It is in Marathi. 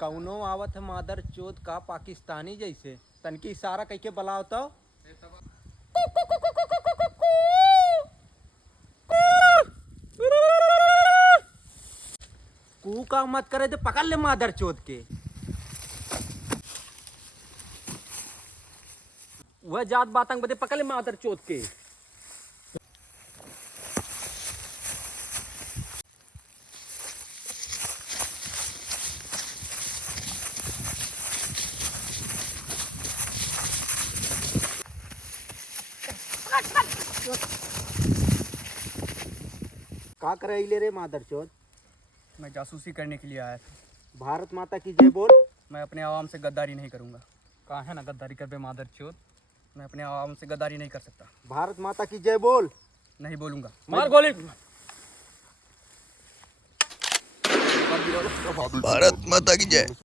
कौनो आवत है मादर चोद का पाकिस्तानी जैसे तनकी इशारा कह के बुलाओ तो कू का मत करे तो पकड़ ले मादर चोद के। वह जात बातंग बदे पकड़ ले मादर चोद के। का करे ले रे मादर चोद? मैं जासूसी करने के लिए आया था। भारत माता की जय बोल। मैं अपने आवाम से गद्दारी नहीं करूंगा। कहा है ना गद्दारी कर बे मादर चोद। मैं अपने आवाम से गद्दारी नहीं कर सकता। भारत माता की जय बोल। नहीं बोलूंगा। मार गोली। भारत माता की जय।